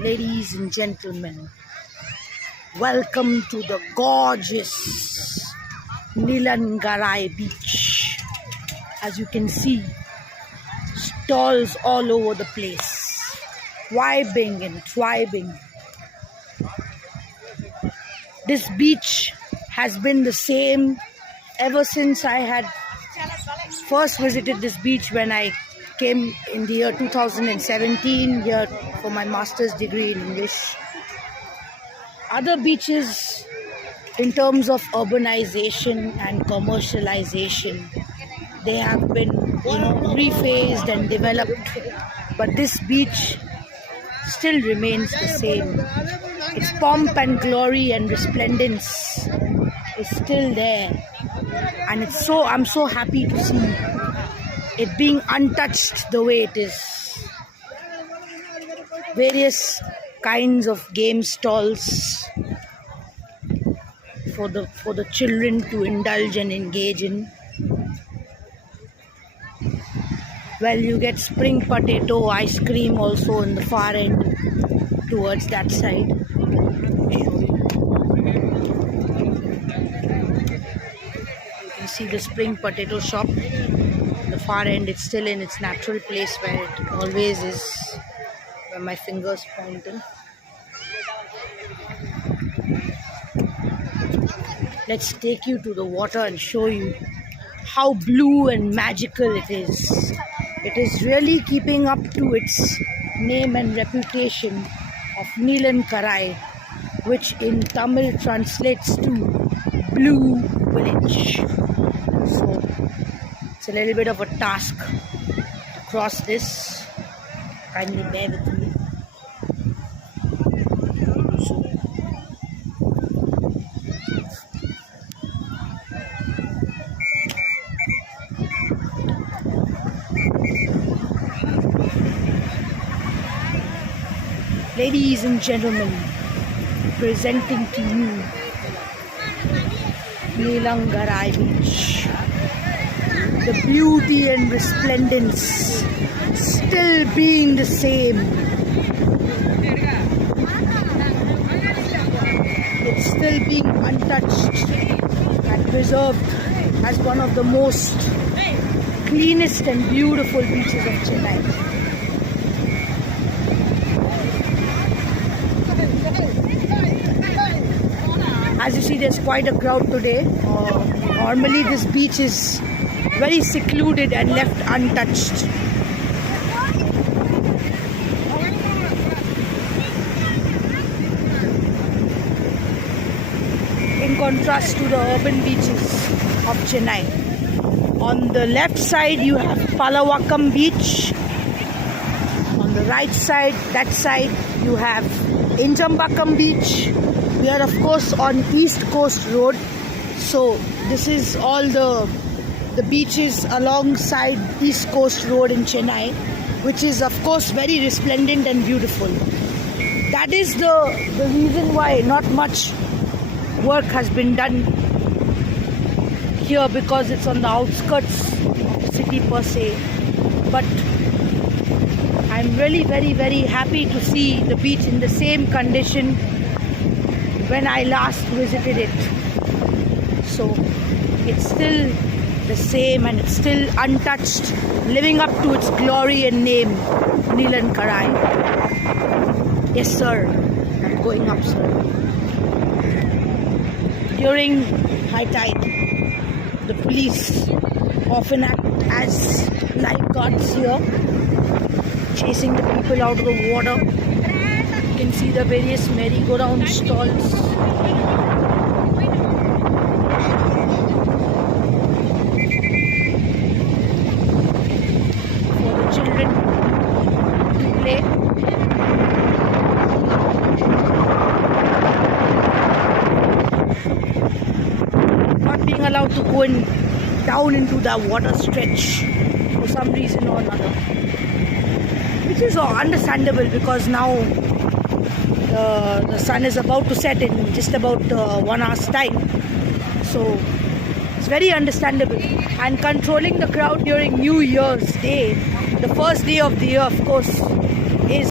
Ladies and gentlemen, welcome to the gorgeous Nilangarai beach. As you can see, stalls all over the place, vibing and thriving. This beach has been the same ever since I had first visited this beach when I came in the year 2017 here for my master's degree in English. Other beaches, in terms of urbanization and commercialization, they have been, rephased and developed, but this beach still remains the same. Its pomp and glory and resplendence is still there, and I'm so happy to see it being untouched the way it is. Various kinds of game stalls for the children to indulge and engage in. Well, you get spring potato ice cream also in the far end towards that side. You can see the spring potato shop. The far end, it's still in its natural place where it always is, where my fingers pointing. Let's take you to the water and show you how blue and magical it is. It is really keeping up to its name and reputation of Nilankarai, which in Tamil translates to Blue Village. So it's a little bit of a task to cross this. Kindly bear with me. Ladies and gentlemen, presenting to you Nilangarai Beach. The beauty and resplendence still being the same. It's still being untouched and preserved as one of the most cleanest and beautiful beaches of Chennai. As you see, there's quite a crowd today. Normally this beach is very secluded and left untouched. In contrast to the urban beaches of Chennai. On the left side you have Palavakkam Beach. On the right side, that side, you have Injambakkam Beach. We are of course on East Coast Road, so this is all the beaches alongside East Coast Road in Chennai, which is of course very resplendent and beautiful. That is the reason why not much work has been done here, because it's on the outskirts of the city per se. But I'm really very happy to see the beach in the same condition when I last visited it. So it's still the same and it's still untouched, living up to its glory and name, Nilankarai. Yes sir, I'm going up sir. During high tide, the police often act as lifeguards here, chasing the people out of the water. You can see the various merry-go-round stalls. For the children to play. Not being allowed to go down into the water stretch for some reason or another. Which is understandable, because now the sun is about to set in just about 1 hour's time, so it's very understandable. And controlling the crowd during New Year's Day, the first day of the year, of course,